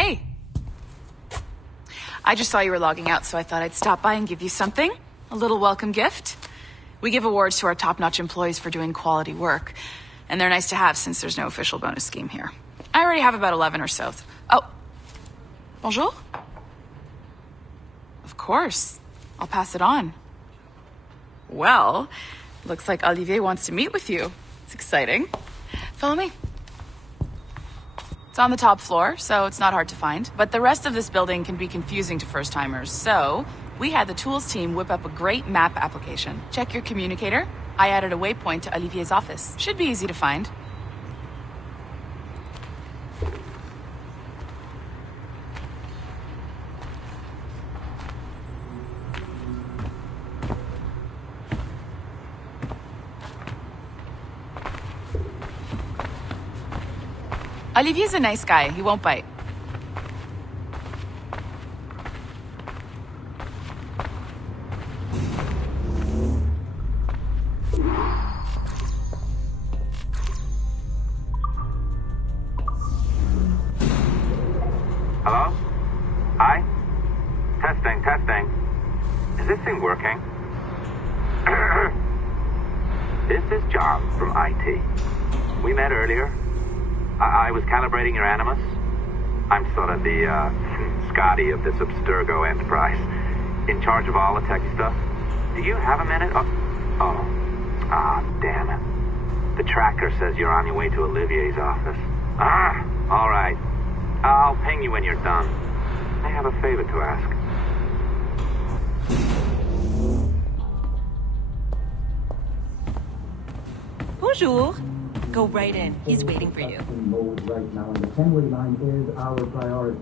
Hey! I just saw you were logging out, so I thought I'd stop by and give you something. A little welcome gift. We give awards to our top-notch employees for doing quality work, and they're nice to have since there's no official bonus scheme here. I already have about 11 or so. Oh. Bonjour? Of course. I'll pass it on. Well, looks like Olivier wants to meet with you. It's exciting. Follow me. It's on the top floor, so it's not hard to find. But the rest of this building can be confusing to first-timers, so we had the tools team whip up a great map application. Check your communicator. I added a waypoint to Olivier's office. Should be easy to find. Olivier's a nice guy. He won't bite. Hello? Hi? Testing, testing. Is this thing working? This is John from IT. We met earlier. I was calibrating your Animus. I'm sort of the, Scotty of this Abstergo enterprise. In charge of all the tech stuff. Do you have a minute? Damn it. The tracker says you're on your way to Olivier's office. All right. I'll ping you when you're done. I have a favor to ask. Bonjour. Go right in. He's waiting for you. Mode right now, and the Kenway line is our priority.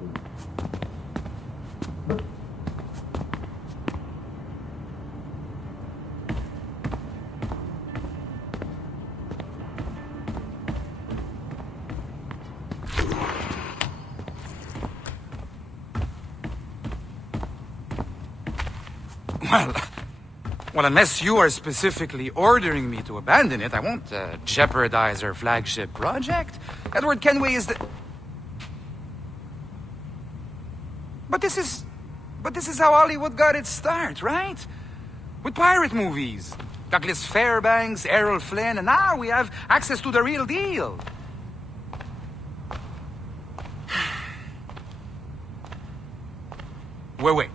Well, unless you are specifically ordering me to abandon it, I won't jeopardize our flagship project. Edward Kenway is the... But this is how Hollywood got its start, right? With pirate movies. Douglas Fairbanks, Errol Flynn, and now we have access to the real deal. Wait.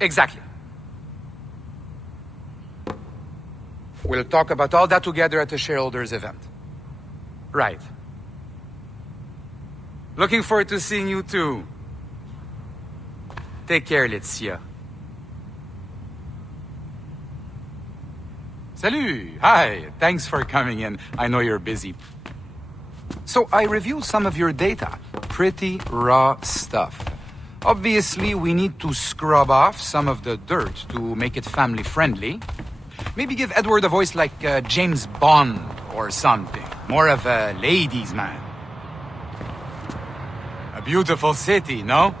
Exactly. We'll talk about all that together at the shareholders event. Right. Looking forward to seeing you too. Take care, Laetitia. Salut! Hi! Thanks for coming in. I know you're busy. So I reviewed some of your data. Pretty raw stuff. Obviously, we need to scrub off some of the dirt to make it family-friendly. Maybe give Edward a voice like James Bond or something. More of a ladies' man. A beautiful city, no?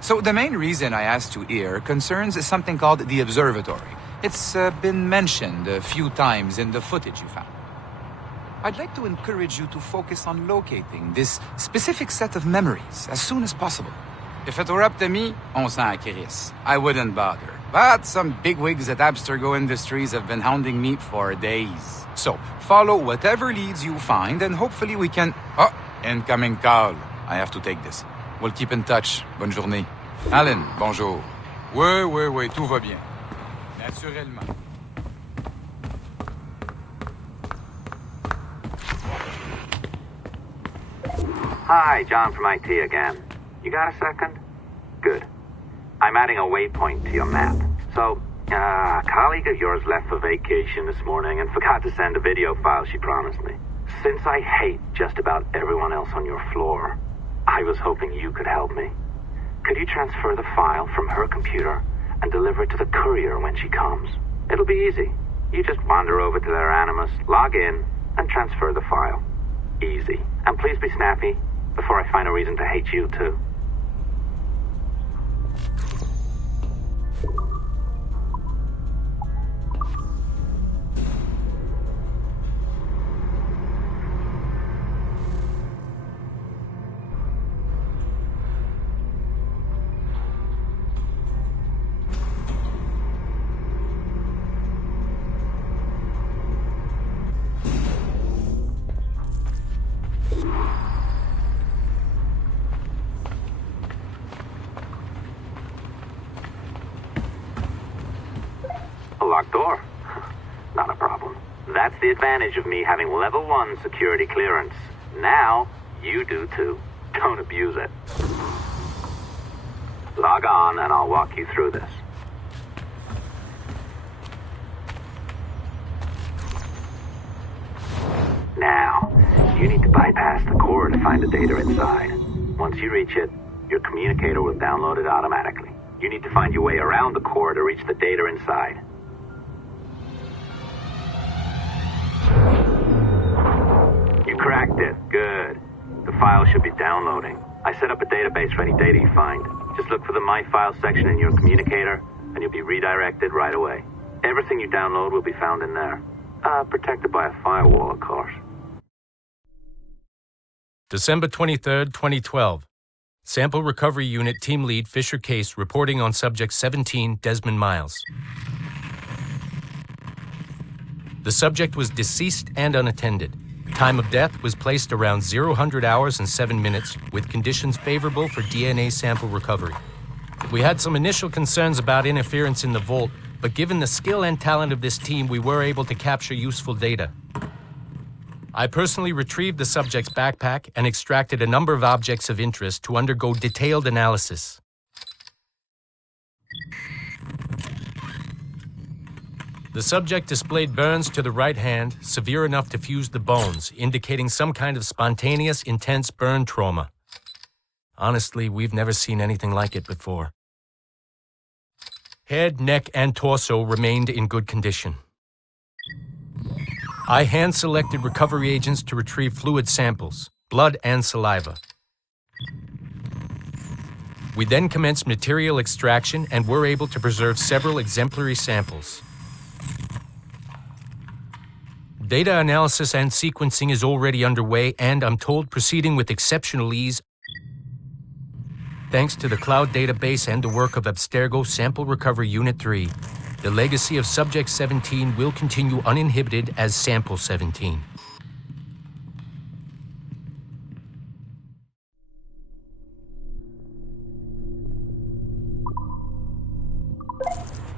So the main reason I asked you here concerns something called the observatory. It's been mentioned a few times in the footage you found. I'd like to encourage you to focus on locating this specific set of memories as soon as possible. If it were up to me, on s'en crisse. I wouldn't bother. But some bigwigs at Abstergo Industries have been hounding me for days. So, follow whatever leads you find and hopefully we can... Oh, incoming call. I have to take this. We'll keep in touch. Bonne journée. Alan, bonjour. Oui, tout va bien. Naturellement. Hi, John from IT again. You got a second? Good. I'm adding a waypoint to your map. So, a colleague of yours left for vacation this morning and forgot to send a video file she promised me. Since I hate just about everyone else on your floor, I was hoping you could help me. Could you transfer the file from her computer and deliver it to the courier when she comes? It'll be easy. You just wander over to their Animus, log in, and transfer the file. Easy. And please be snappy before I find a reason to hate you too. That's the advantage of me having level 1 security clearance. Now, you do too. Don't abuse it. Log on and I'll walk you through this. Now, you need to bypass the core to find the data inside. Once you reach it, your communicator will download it automatically. You need to find your way around the core to reach the data inside. You cracked it. Good. The file should be downloading. I set up a database for any data you find. Just look for the My Files section in your communicator, and you'll be redirected right away. Everything you download will be found in there. Protected by a firewall, of course. December 23rd, 2012. Sample Recovery Unit Team Lead Fisher Case reporting on Subject 17, Desmond Miles. The subject was deceased and unattended. Time of death was placed around 00 hours and 7 minutes, with conditions favorable for DNA sample recovery. We had some initial concerns about interference in the vault, but given the skill and talent of this team, we were able to capture useful data. I personally retrieved the subject's backpack and extracted a number of objects of interest to undergo detailed analysis. The subject displayed burns to the right hand, severe enough to fuse the bones, indicating some kind of spontaneous, intense burn trauma. Honestly, we've never seen anything like it before. Head, neck, and torso remained in good condition. I hand-selected recovery agents to retrieve fluid samples, blood and saliva. We then commenced material extraction and were able to preserve several exemplary samples. Data analysis and sequencing is already underway and, I'm told, proceeding with exceptional ease. Thanks to the cloud database and the work of Abstergo Sample Recovery Unit 3, the legacy of Subject 17 will continue uninhibited as Sample 17.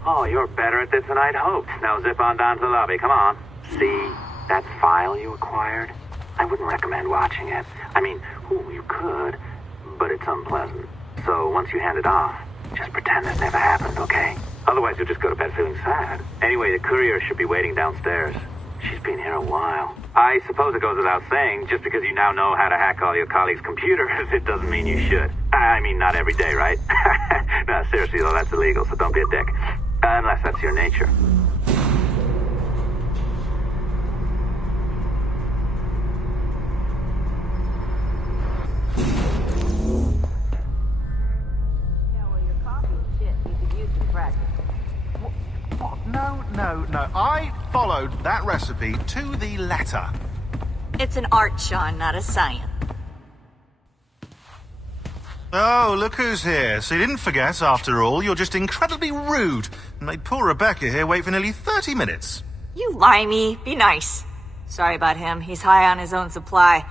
Oh, you're better at this than I'd hoped. Now zip on down to the lobby. Come on. See that file you acquired? I wouldn't recommend watching it. I mean, you could, but it's unpleasant. So once you hand it off, just pretend it never happened, okay? Otherwise, you'll just go to bed feeling sad. Anyway, the courier should be waiting downstairs. She's been here a while. I suppose it goes without saying, just because you now know how to hack all your colleagues' computers, it doesn't mean you should. I mean, not every day, right? No, seriously, though, that's illegal, so don't be a dick. Unless that's your nature. No. I followed that recipe to the letter. It's an art, Sean, not a science. Oh, look who's here. So you didn't forget, after all, you're just incredibly rude and made poor Rebecca here wait for nearly 30 minutes. You limey. Be nice. Sorry about him. He's high on his own supply.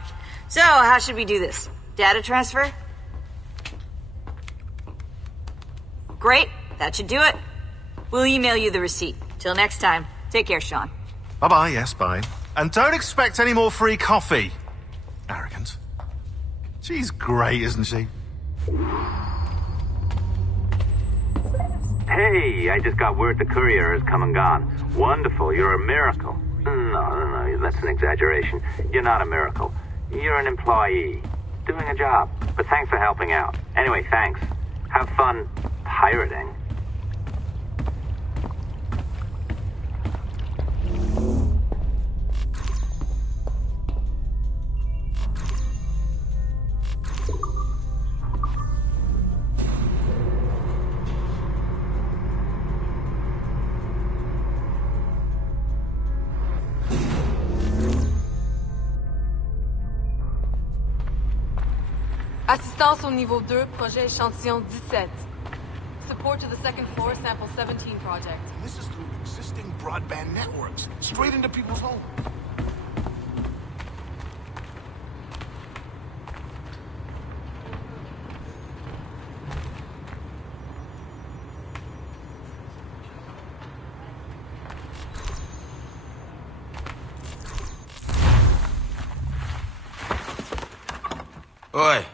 So, how should we do this? Data transfer? Great. That should do it. We'll email you the receipt. Till next time. Take care, Sean. Bye-bye, yes, bye. And don't expect any more free coffee. Arrogant. She's great, isn't she? Hey, I just got word the courier has come and gone. Wonderful, you're a miracle. No, that's an exaggeration. You're not a miracle. You're an employee, doing a job. But thanks for helping out. Anyway, thanks. Have fun pirating. Assistance au niveau 2, projet échantillon 17. Support to the second floor, sample 17 project. This is through existing broadband networks, straight into people's homes. Oi.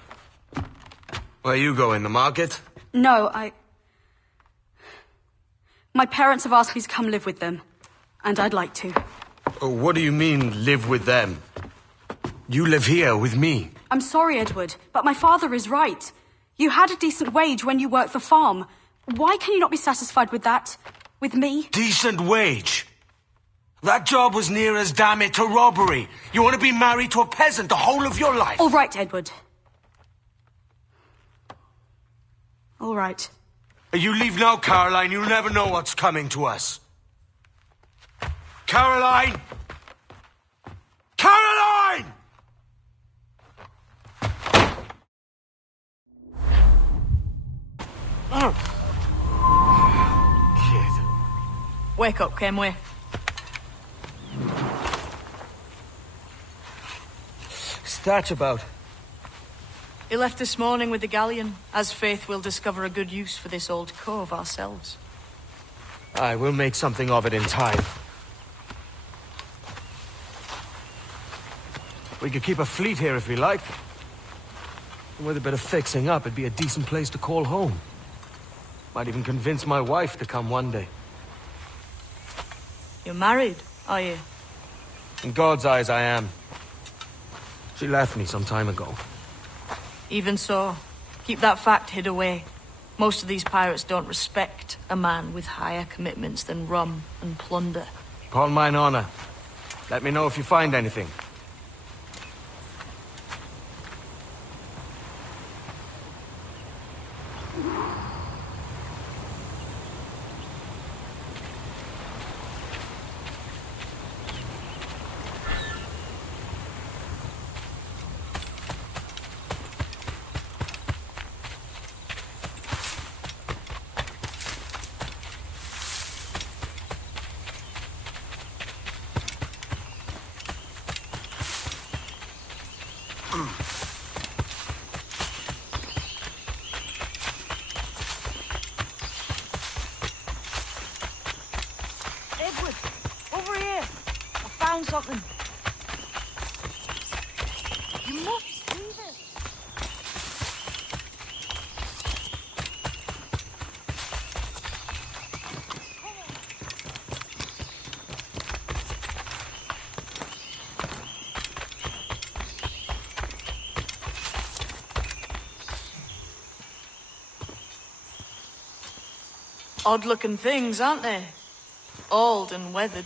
Where you going, the market? No, My parents have asked me to come live with them, and I'd like to. Oh, what do you mean, live with them? You live here with me. I'm sorry, Edward, but my father is right. You had a decent wage when you worked the farm. Why can you not be satisfied with that? With me? Decent wage? That job was near as, damn it, to robbery. You want to be married to a peasant the whole of your life? All right, Edward. All right. You leave now, Caroline. You'll never know what's coming to us. Caroline! Caroline! Kid. Wake up, Kenway. Thatch about? He left this morning with the galleon, as faith we'll discover a good use for this old cove ourselves. Aye, we'll make something of it in time. We could keep a fleet here if we liked. And with a bit of fixing up, it'd be a decent place to call home. Might even convince my wife to come one day. You're married, are you? In God's eyes, I am. She left me some time ago. Even so, keep that fact hid away. Most of these pirates don't respect a man with higher commitments than rum and plunder. Upon mine honor. Let me know if you find anything. Edward, over here. I found something. You must see this. Odd-looking things, aren't they? Old and weathered.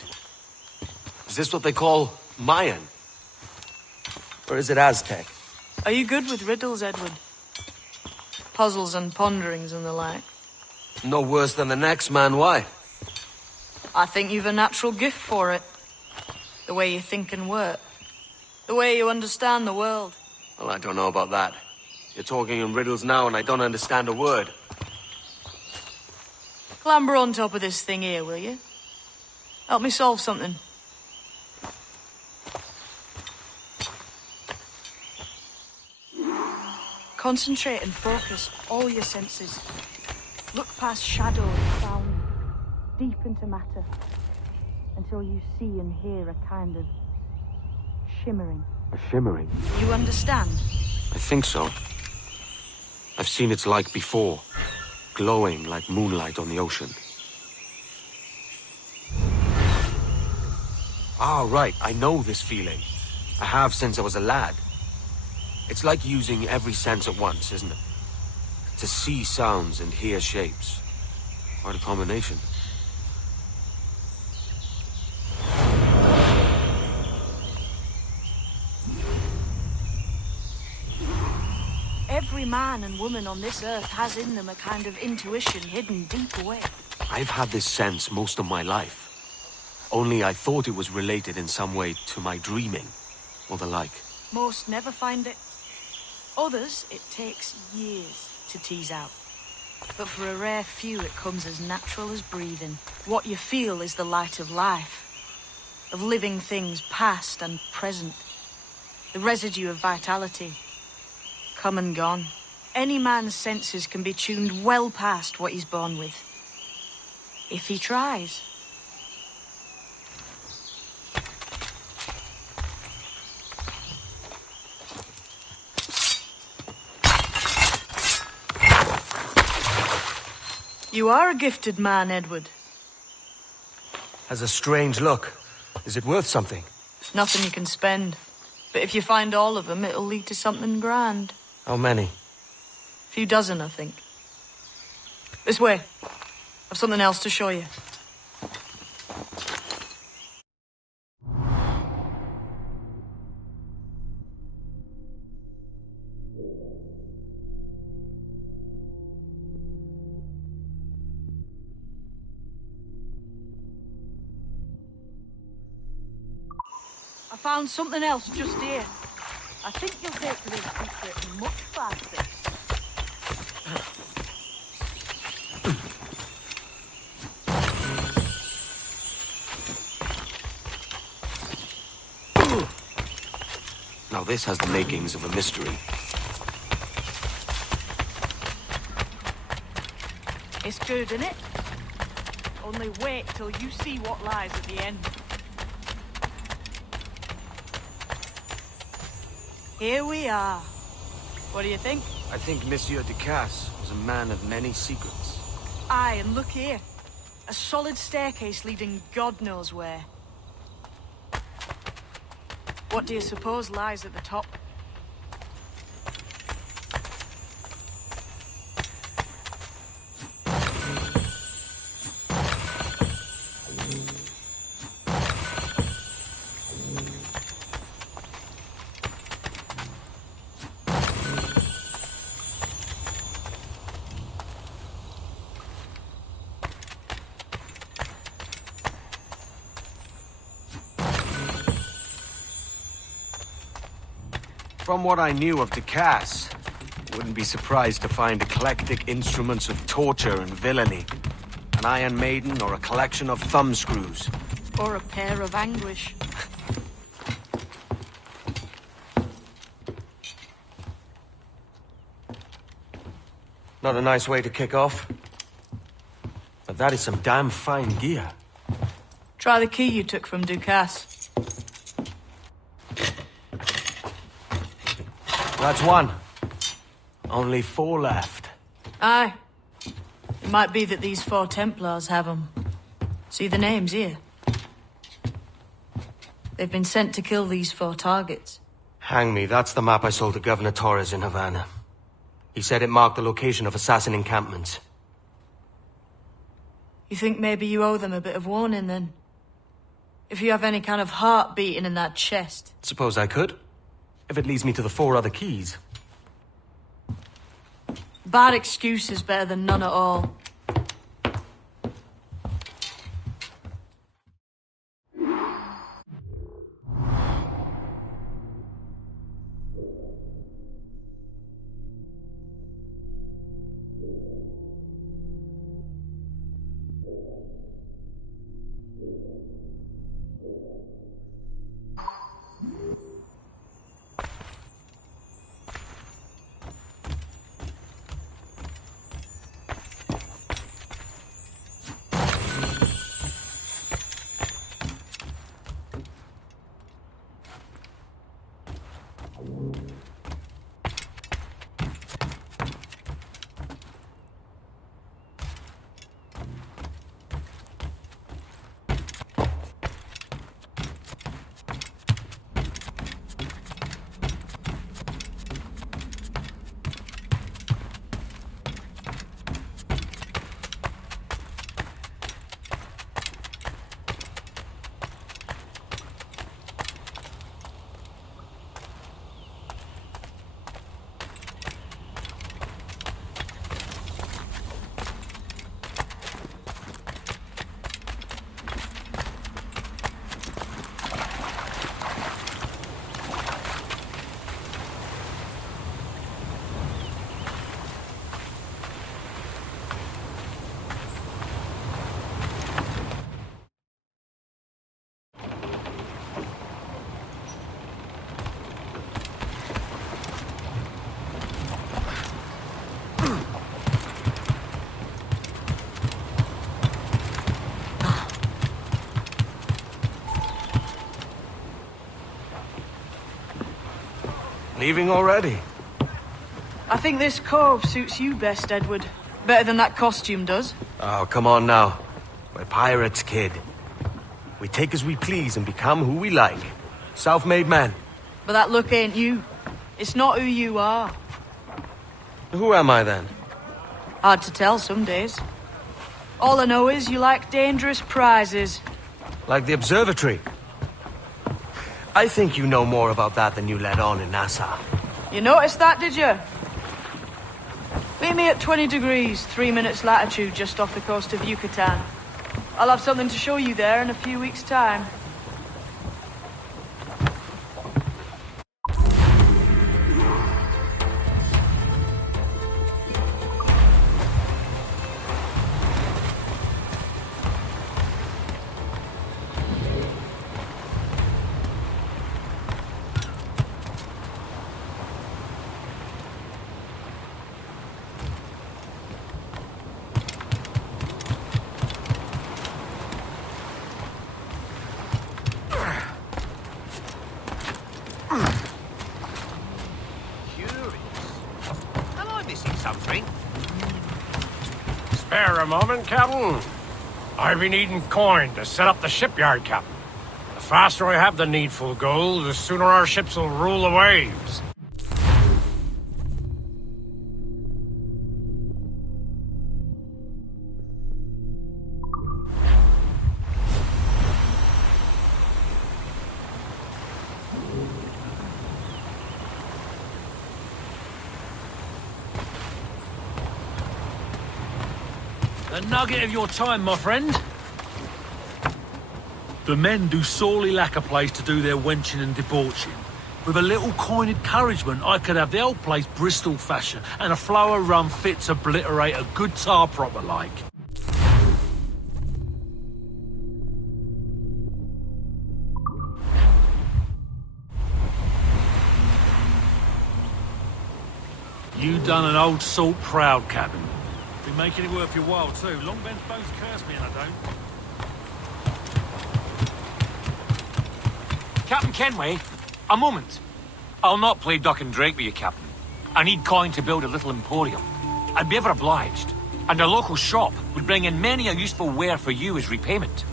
Is this what they call Mayan? Or is it Aztec? Are you good with riddles, Edward? Puzzles and ponderings and the like? No worse than the next man, why? I think you've a natural gift for it. The way you think and work. The way you understand the world. Well, I don't know about that. You're talking in riddles now and I don't understand a word. Clamber on top of this thing here, will you? Help me solve something. Concentrate and focus all your senses. Look past shadow and sound, deep into matter, until you see and hear a kind of shimmering. A shimmering? You understand? I think so. I've seen its like before. Glowing like moonlight on the ocean. Ah, right. I know this feeling. I have since I was a lad. It's like using every sense at once, isn't it? To see sounds and hear shapes. Quite a combination. Every man and woman on this earth has in them a kind of intuition hidden deep away. I've had this sense most of my life. Only I thought it was related in some way to my dreaming, or the like. Most never find it. Others, it takes years to tease out. But for a rare few, it comes as natural as breathing. What you feel is the light of life, of living things past and present. The residue of vitality, come and gone. Any man's senses can be tuned well past what he's born with. If he tries. You are a gifted man, Edward. Has a strange look. Is it worth something? It's nothing you can spend. But if you find all of them, it'll lead to something grand. How many? A few dozen, I think. This way. I've something else to show you. I found something else just here. I think you'll take to this secret much faster. Now this has the makings of a mystery. It's good, isn't it? Only wait till you see what lies at the end. Here we are. What do you think? I think Monsieur Ducasse was a man of many secrets. Aye, and look here. A solid staircase leading God knows where. What do you suppose lies at the top? From what I knew of Ducasse, I wouldn't be surprised to find eclectic instruments of torture and villainy. An Iron Maiden or a collection of thumbscrews. Or a pair of anguish. Not a nice way to kick off. But that is some damn fine gear. Try the key you took from Ducasse. That's one. Only 4 left. Aye. It might be that these 4 Templars have them. See the names here? They've been sent to kill these 4 targets. Hang me, that's the map I sold to Governor Torres in Havana. He said it marked the location of assassin encampments. You think maybe you owe them a bit of warning, then? If you have any kind of heart beating in that chest. Suppose I could? If it leads me to the 4 other keys. Bad excuse is better than none at all. Leaving already? I think this cove suits you best, Edward. Better than that costume does. Oh, come on now. We're pirates, kid. We take as we please and become who we like. Self-made men. But that look ain't you. It's not who you are. Who am I then? Hard to tell some days. All I know is you like dangerous prizes. Like the observatory. I think you know more about that than you let on in NASA. You noticed that, did you? Meet me at 20 degrees, 3 minutes latitude just off the coast of Yucatan. I'll have something to show you there in a few weeks' time. Spare a moment, Captain? I've been needing coin to set up the shipyard, Captain. The faster I have the needful gold, the sooner our ships will rule the waves. The nugget of your time, my friend. The men do sorely lack a place to do their wenching and debauching. With a little coin encouragement, I could have the old place Bristol fashion and a flow of rum fit to obliterate a good tar proper like. You done an old salt proud, Captain. Been making it worth your while, too. Long Ben's bones curse me and I don't. Captain Kenway, a moment. I'll not play duck and drake with you, Captain. I need coin to build a little emporium. I'd be ever obliged. And a local shop would bring in many a useful ware for you as repayment.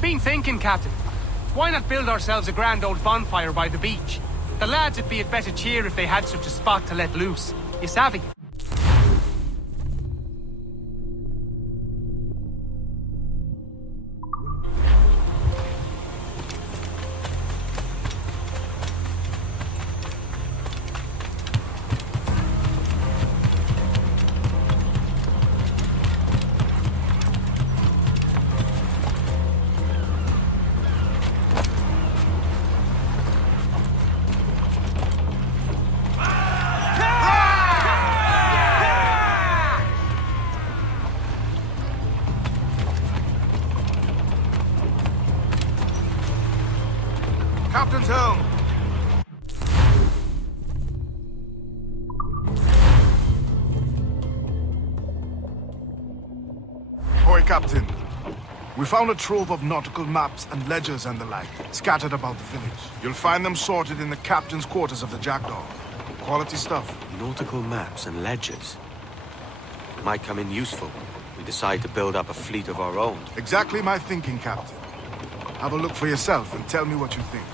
Been thinking, Captain. Why not build ourselves a grand old bonfire by the beach? The lads would be at better cheer if they had such a spot to let loose. You savvy? Captain's home. Ahoy, Captain. We found a trove of nautical maps and ledgers and the like, scattered about the village. You'll find them sorted in the captain's quarters of the Jackdaw. Quality stuff. Nautical maps and ledgers. Might come in useful. We decide to build up a fleet of our own. Exactly my thinking, Captain. Have a look for yourself and tell me what you think.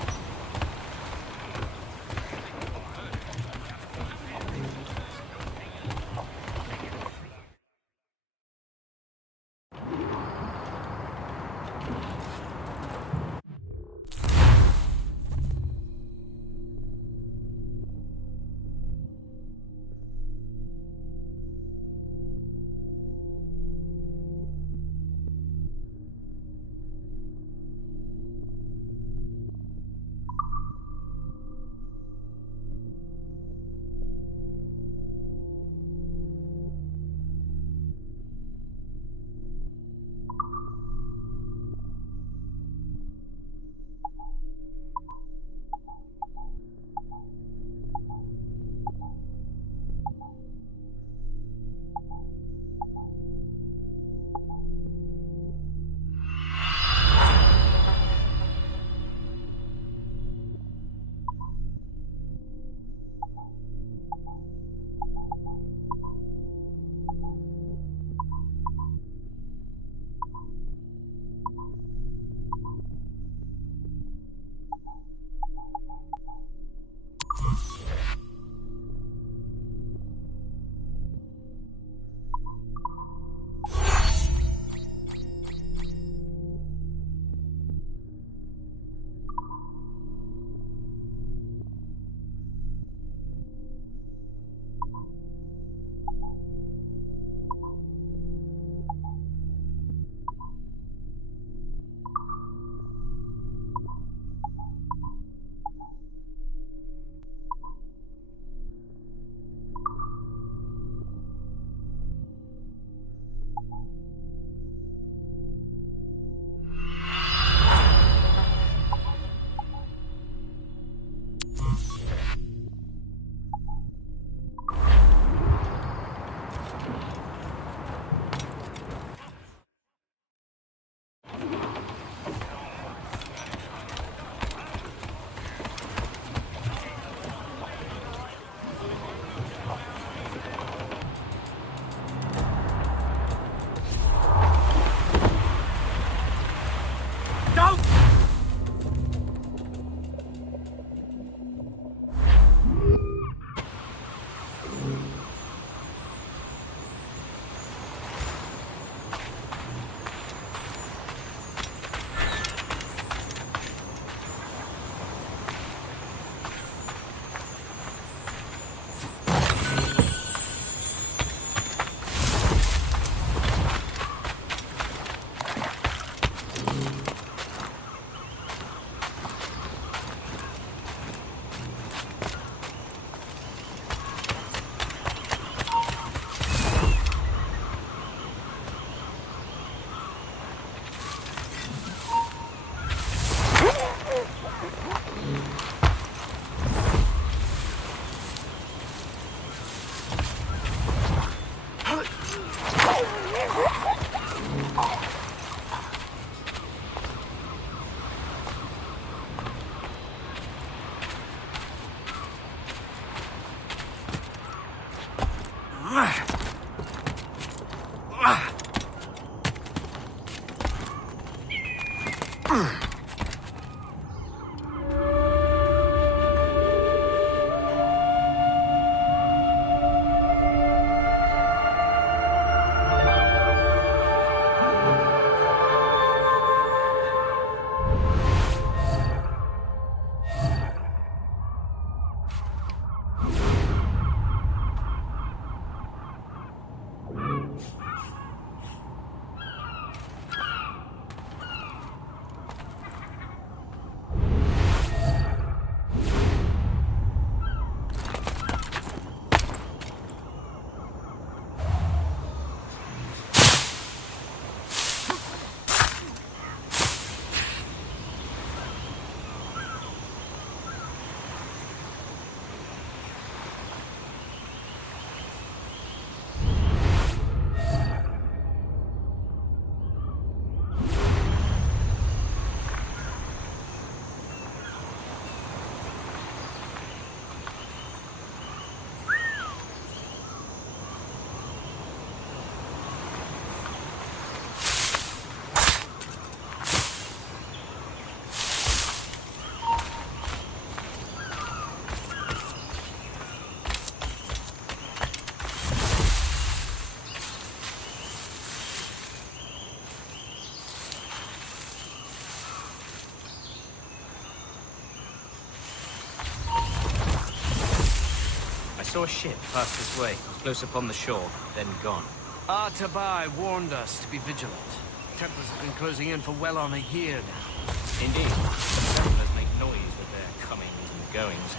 saw a ship pass this way, close upon the shore, then gone. Tabai warned us to be vigilant. Templars have been closing in for well on a year now. Indeed. The Templars make noise with their comings and goings.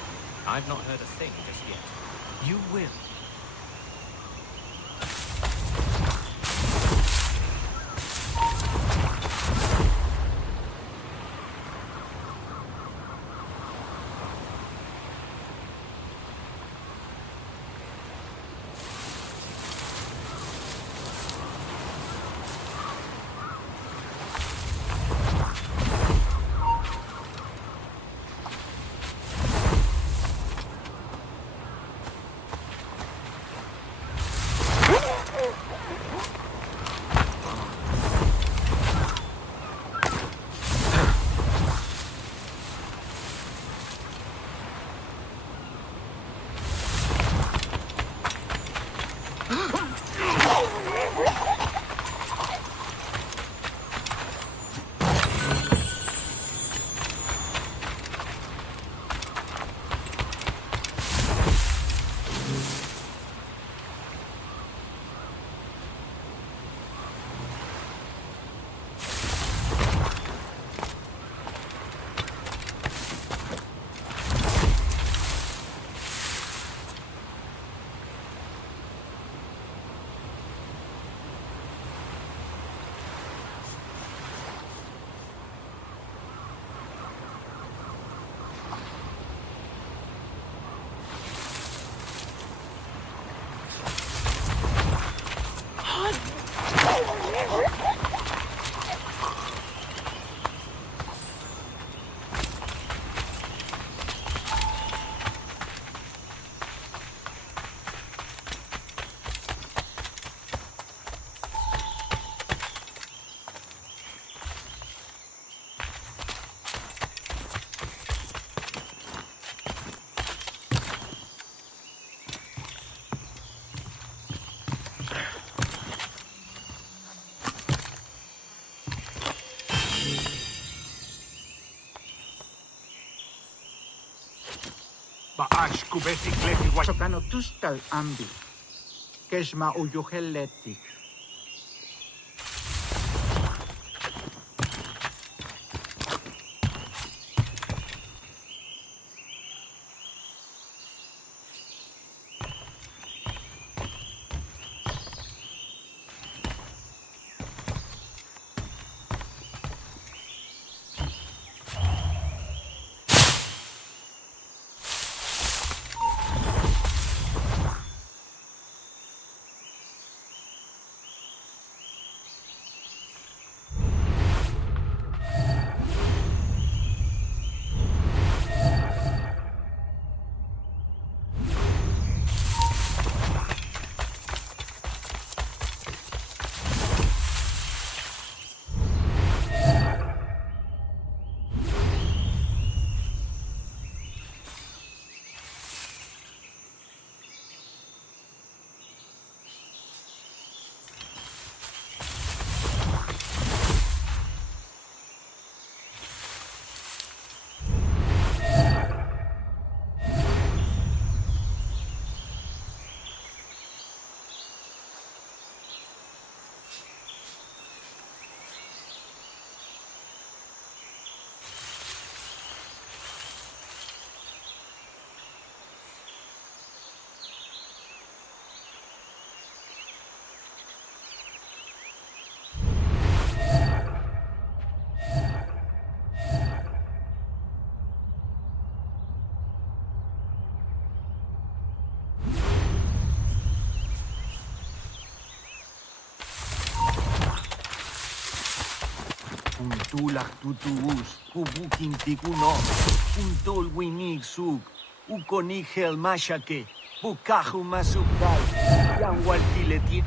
I've not heard a thing just yet. You will. Baash kubeti kleti wa sokano tustal ambi. Keshma uyoheletik. Tulak tutuus, kubukin tikuno, untol winig sug, ukonigel mashake, bukahu masukdal, yang walkiletit.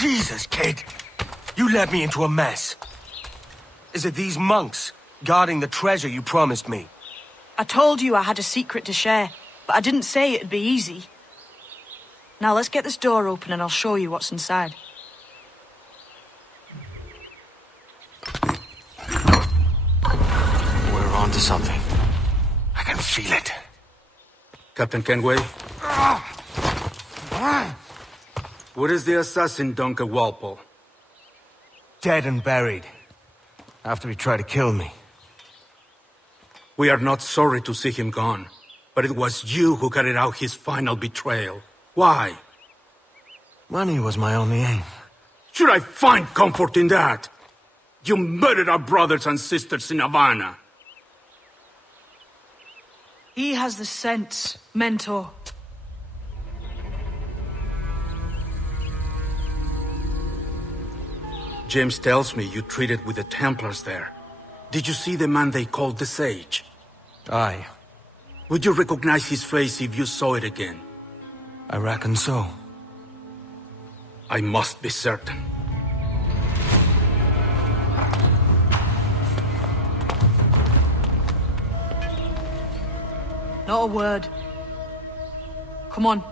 Jesus, kid. You led me into a mess. Is it these monks guarding the treasure you promised me? I told you I had a secret to share, but I didn't say it'd be easy. Now let's get this door open and I'll show you what's inside. We're on to something. I can feel it. Captain Kenway? Where is the assassin, Duncan Walpole? Dead and buried. After he tried to kill me. We are not sorry to see him gone, but it was you who carried out his final betrayal. Why? Money was my only aim. Should I find comfort in that? You murdered our brothers and sisters in Havana. He has the sense, Mentor. James tells me you treated with the Templars there. Did you see the man they called the Sage? Aye. Would you recognize his face if you saw it again? I reckon so. I must be certain. Not a word. Come on.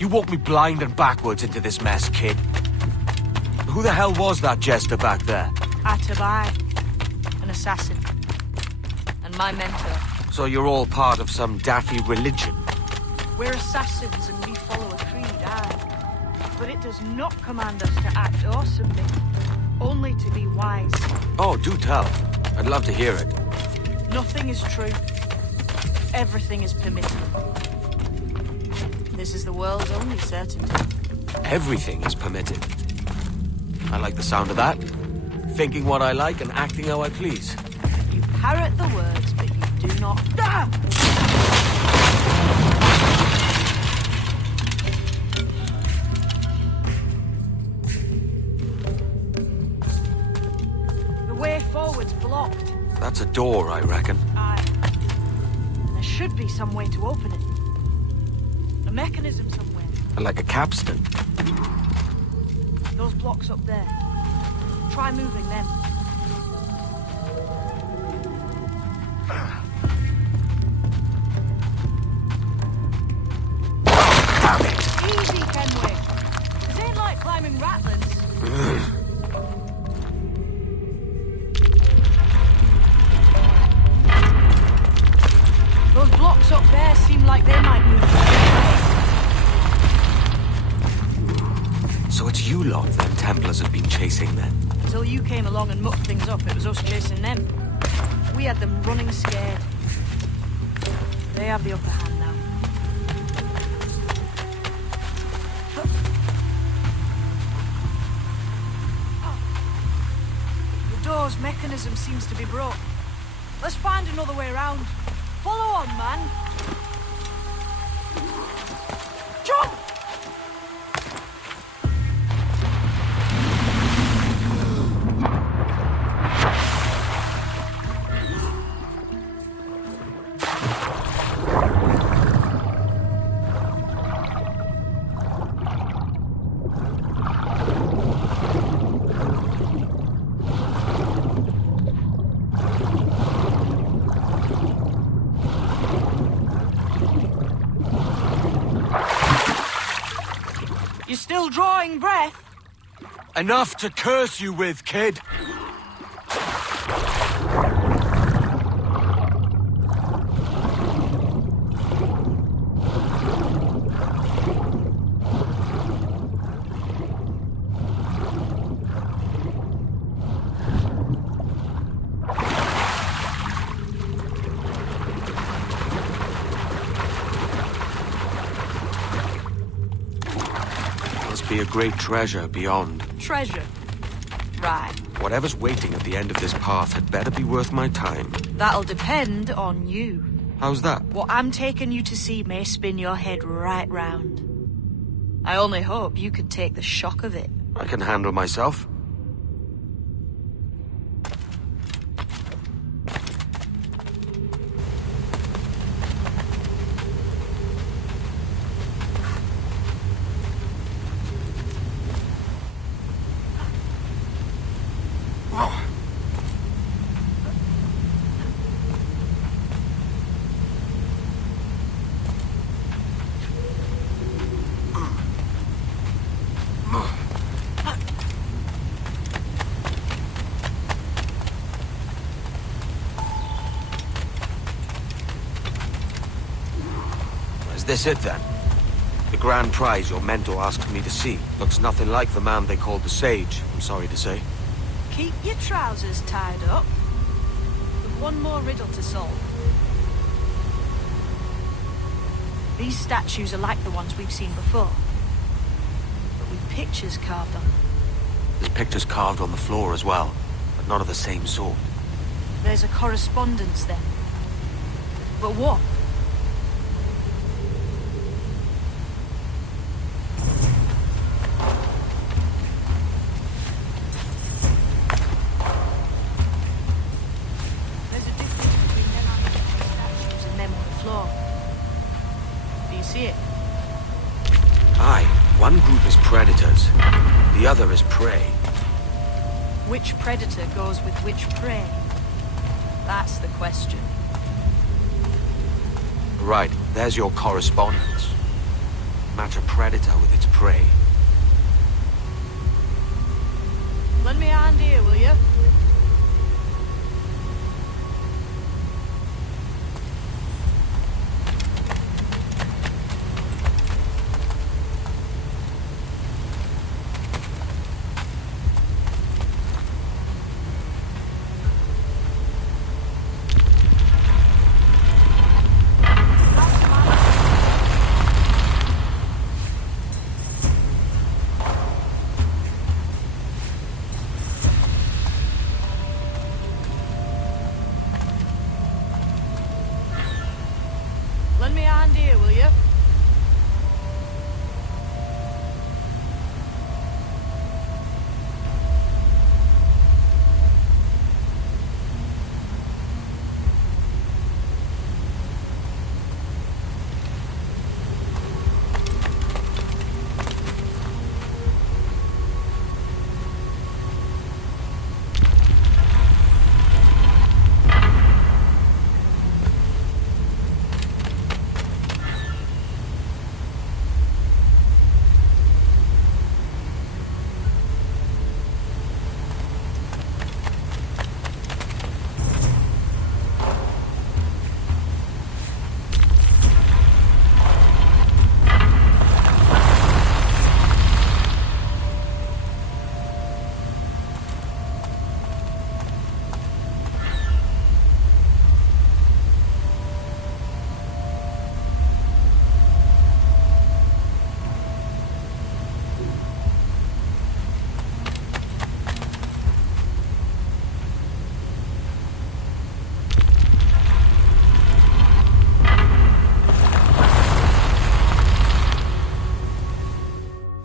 You walked me blind and backwards into this mess, kid. Who the hell was that jester back there? Atabai, an assassin, and my mentor. So you're all part of some daffy religion? We're assassins and we follow a creed, aye. But it does not command us to act or submit, only to be wise. Oh, do tell. I'd love to hear it. Nothing is true. Everything is permitted. This is the world's only certainty. Everything is permitted. I like the sound of that. Thinking what I like and acting how I please. You parrot the words, but you do not... Ah! That's a door, I reckon. Aye. There should be some way to open it. A mechanism somewhere. Like a capstan. Those blocks up there. Try moving them. Easy, Kenway. This ain't like climbing ratlins. Those blocks up there seem like they might move. So it's you lot them Templars have been chasing then? Until you came along and mucked things up, it was us chasing them. We had them running scared. They have the upper hand now. The door's mechanism seems to be broke. Let's find another way around. Follow on, man. Jump! You're still drawing breath? Enough to curse you with, kid! Be a great treasure beyond. Treasure? Right. Whatever's waiting at the end of this path had better be worth my time. That'll depend on you. How's that? What I'm taking you to see may spin your head right round. I only hope you could take the shock of it. I can handle myself. Is this it then? The grand prize your mentor asked me to see looks nothing like the man they called the Sage, I'm sorry to say. Keep your trousers tied up. We've one more riddle to solve. These statues are like the ones we've seen before, but with pictures carved on them. There's pictures carved on the floor as well, but not of the same sort. There's a correspondence then. But what? There's a difference between them statues and them on the floor. Do you see it? Aye, one group is predators, the other is prey. Which predator goes with which prey? That's the question. Right, there's your correspondence. Match a predator with its prey. Lend me a hand here, will you? Lend me a hand here, will you?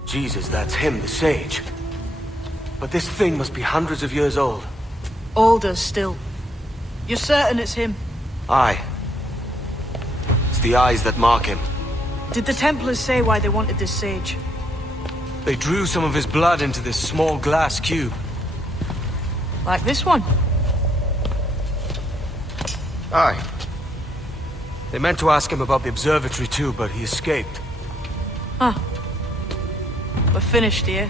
Jesus, that's him, the sage. But this thing must be hundreds of years old. Older still. You're certain it's him? Aye. It's the eyes that mark him. Did the Templars say why they wanted this sage? They drew some of his blood into this small glass cube. Like this one? Aye. They meant to ask him about the observatory too, but he escaped. Huh. We're finished here.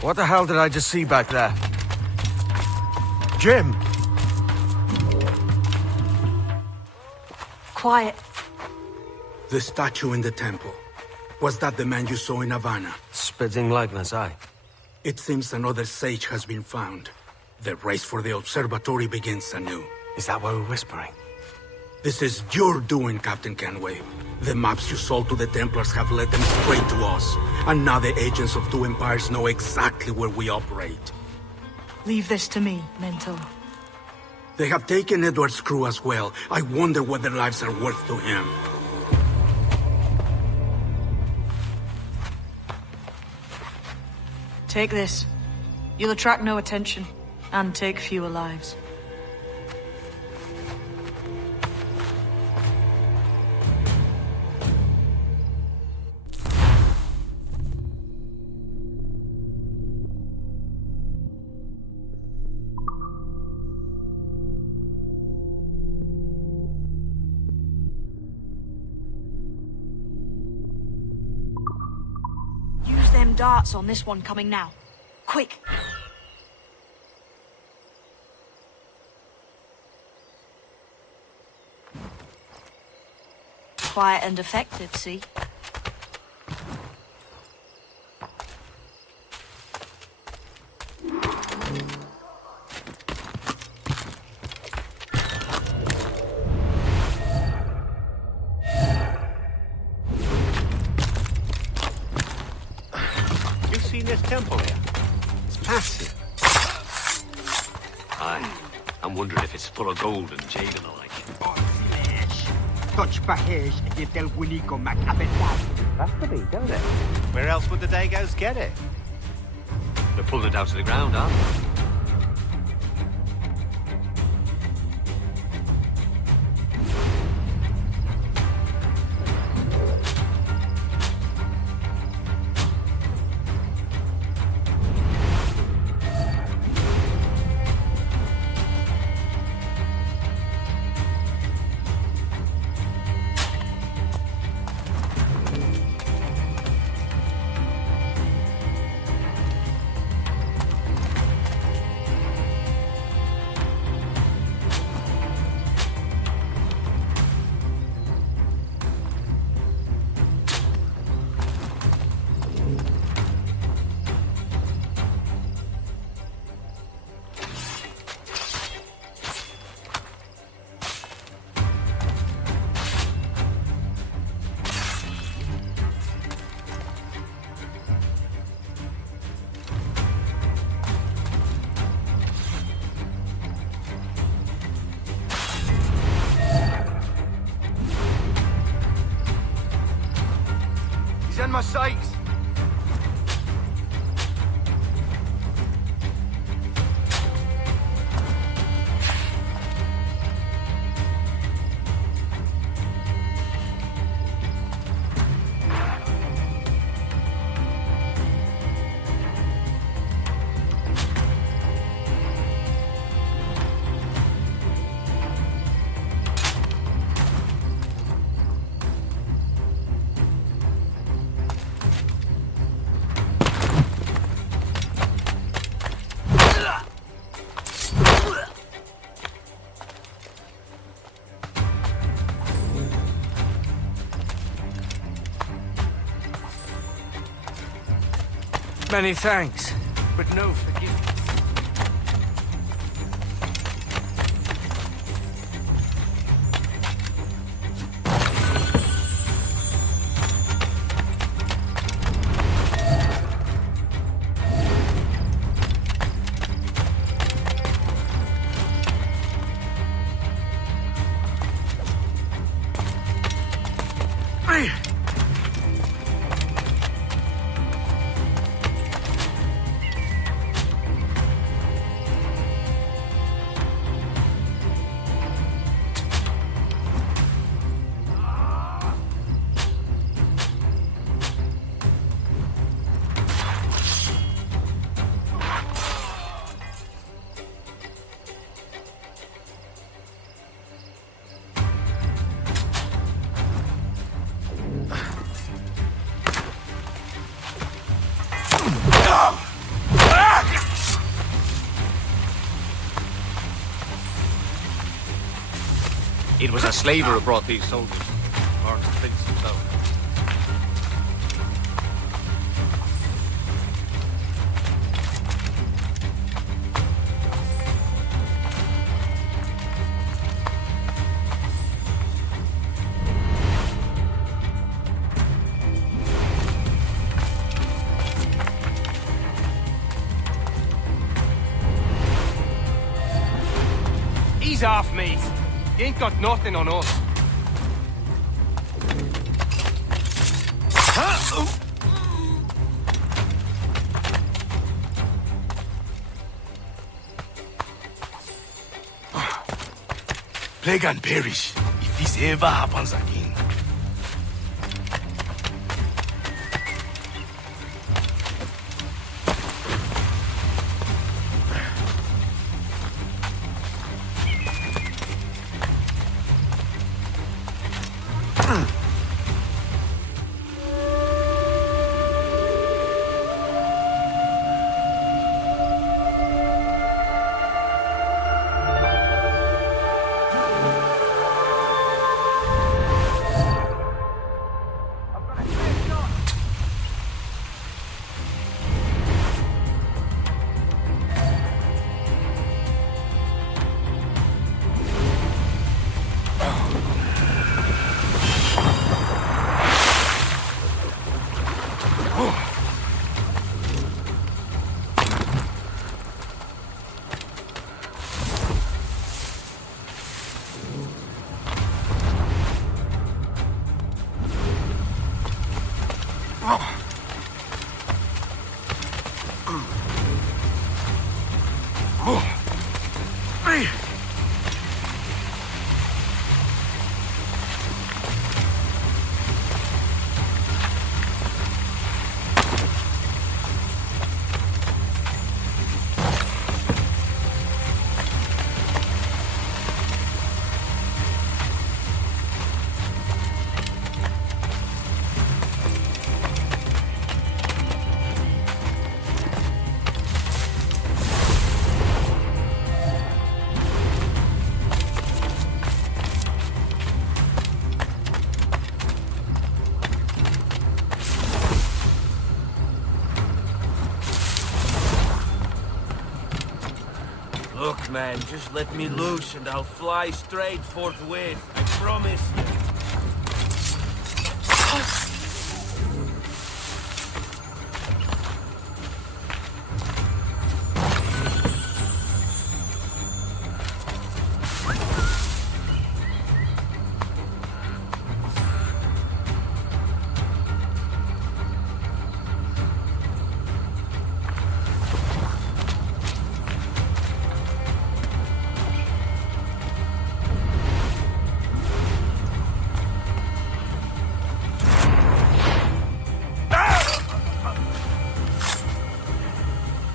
What the hell did I just see back there? Jim! Quiet. The statue in the temple. Was that the man you saw in Havana? Spitting likeness, aye. It seems another sage has been found. The race for the observatory begins anew. Is that why we're whispering? This is your doing, Captain Kenway. The maps you sold to the Templars have led them straight to us. And now the agents of two empires know exactly where we operate. Leave this to me, Mentor. They have taken Edward's crew as well. I wonder what their lives are worth to him. Take this. You'll attract no attention, and take fewer lives. Use them darts on this one coming now. Quick! Quiet and effective, see? You've seen this temple here? It's massive. Aye. I'm wondering if it's full of gold and jade and the like. Touch Bahej e del Winico Macabetal. That's the beat, don't it? Where else would the Dagos get it? They're pulling it out to the ground, aren't they? He's in my sights! Many thanks, but no forgiveness. It was a slaver who brought these soldiers. Lawrence thinks himself. Ease off, mate. You ain't got nothing on us. Plague and perish if this ever happens again. Look, man, just let me loose and I'll fly straight forthwith. I promise.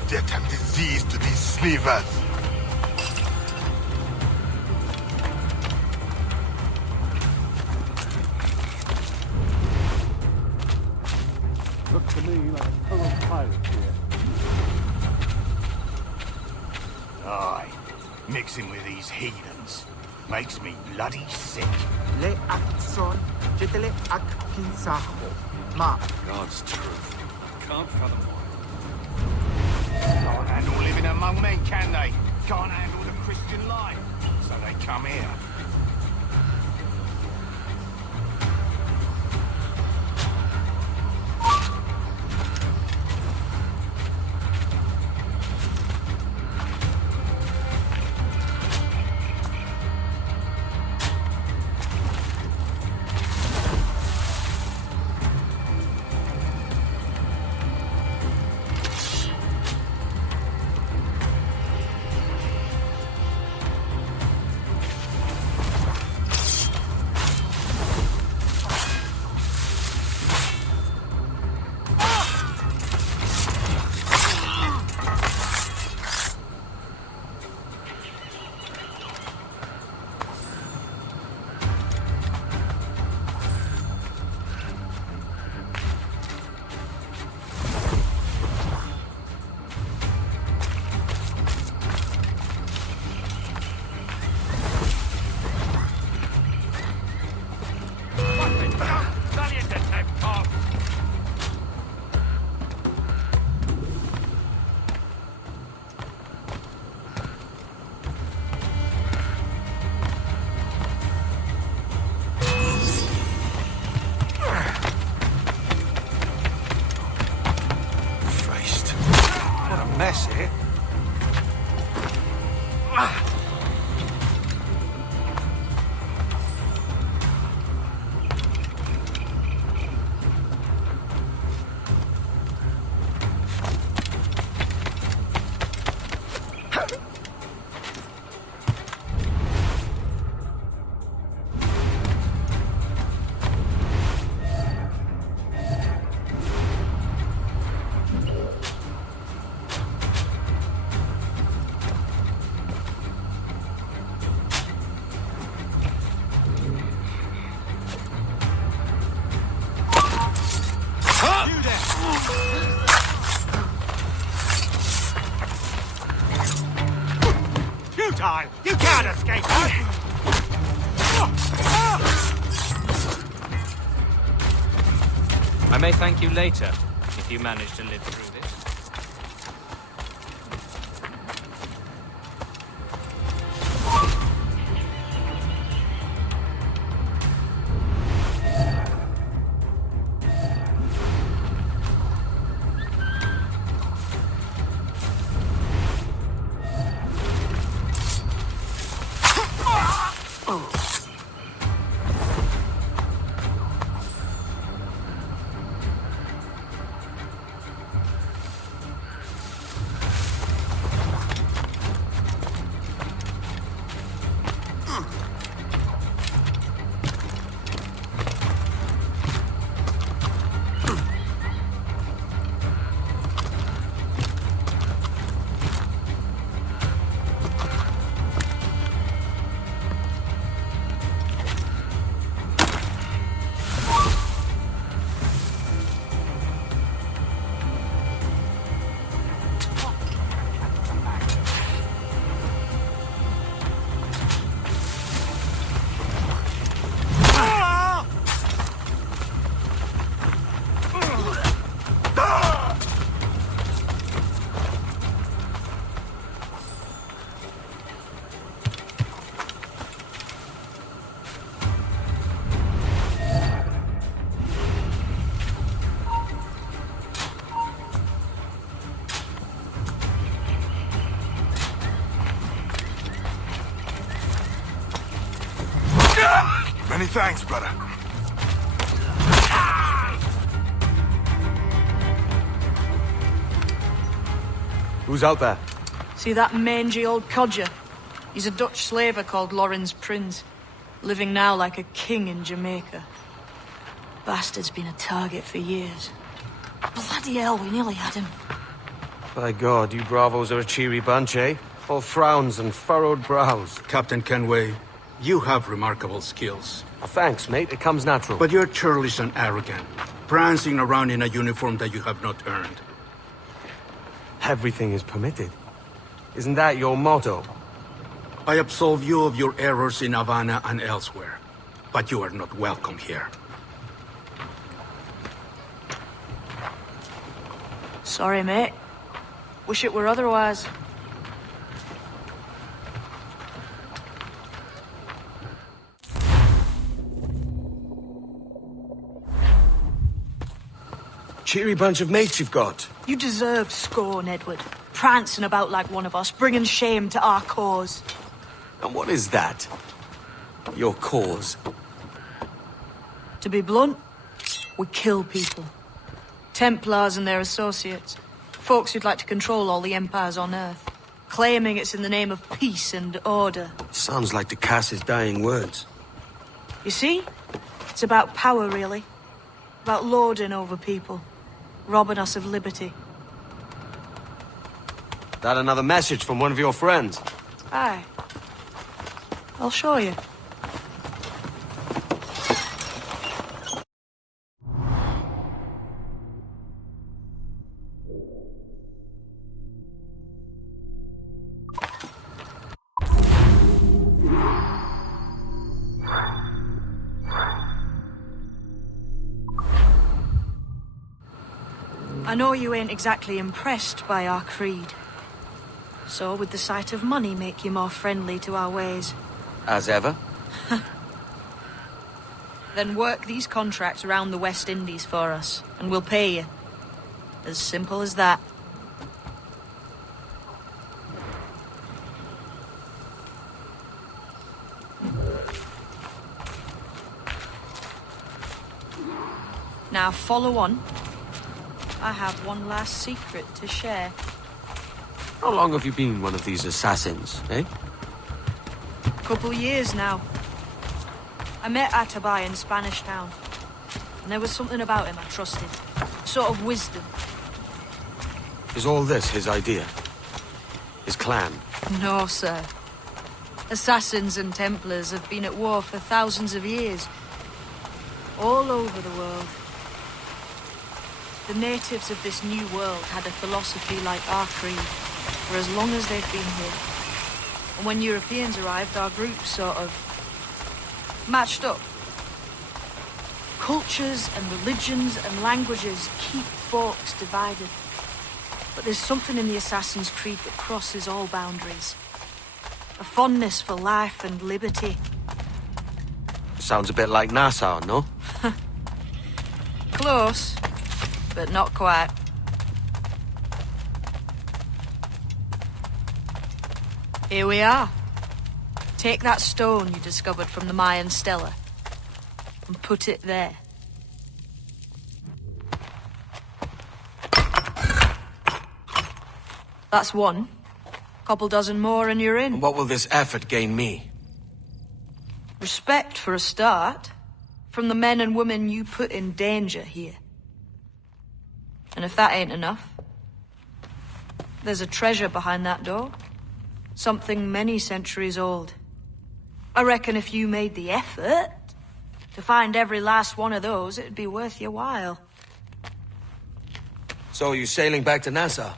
Death and disease to these slavers. Looks to me like a total pirate here. Aye, mixing with these heathens makes me bloody sick. Le akson, jetele ak kinsaho. Ma. God's truth. Can't fathom why. Can't handle living among men, can they? Can't handle the Christian life. So they come here. That's it. Futile! You can't escape us! I may thank you later, if you manage to live through this. Many thanks, brother. Who's out there? See that mangy old codger? He's a Dutch slaver called Lorenz Prins, living now like a king in Jamaica. Bastard's been a target for years. Bloody hell, we nearly had him. By God, you bravos are a cheery bunch, eh? All frowns and furrowed brows. Captain Kenway, you have remarkable skills. Thanks, mate. It comes natural. But you're churlish and arrogant, prancing around in a uniform that you have not earned. Everything is permitted. Isn't that your motto? I absolve you of your errors in Havana and elsewhere, but you are not welcome here. Sorry, mate. Wish it were otherwise. Cheery bunch of mates you've got. You deserved scorn, Edward. Prancing about like one of us, bringing shame to our cause. And what is that? Your cause? To be blunt, we kill people. Templars and their associates. Folks who'd like to control all the empires on Earth. Claiming it's in the name of peace and order. Sounds like the Cass's dying words. You see? It's about power, really. About lording over people. Robbing us of liberty. That another message from one of your friends? Aye. I'll show you. I know you ain't exactly impressed by our creed. So would the sight of money make you more friendly to our ways? As ever. Then work these contracts around the West Indies for us, and we'll pay you. As simple as that. Now follow on. I have one last secret to share. How long have you been one of these assassins, eh? Couple years now. I met Atabai in Spanish Town. And there was something about him I trusted. Sort of wisdom. Is all this his idea? His clan? No, sir. Assassins and Templars have been at war for thousands of years. All over the world. The natives of this new world had a philosophy like our creed, for as long as they've been here. And when Europeans arrived, our groups sort of matched up. Cultures and religions and languages keep folks divided. But there's something in the Assassin's Creed that crosses all boundaries. A fondness for life and liberty. Sounds a bit like Nassau, no? Close, but not quite. Here we are. Take that stone you discovered from the Mayan Stela and put it there. That's one. Couple dozen more and you're in. What will this effort gain me? Respect for a start. From the men and women you put in danger here. And if that ain't enough, there's a treasure behind that door. Something many centuries old. I reckon if you made the effort to find every last one of those, it'd be worth your while. So you sailing back to Nassau?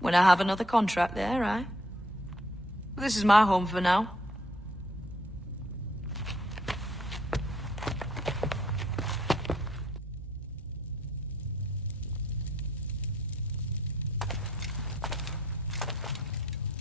When I have another contract there, right? This is my home for now.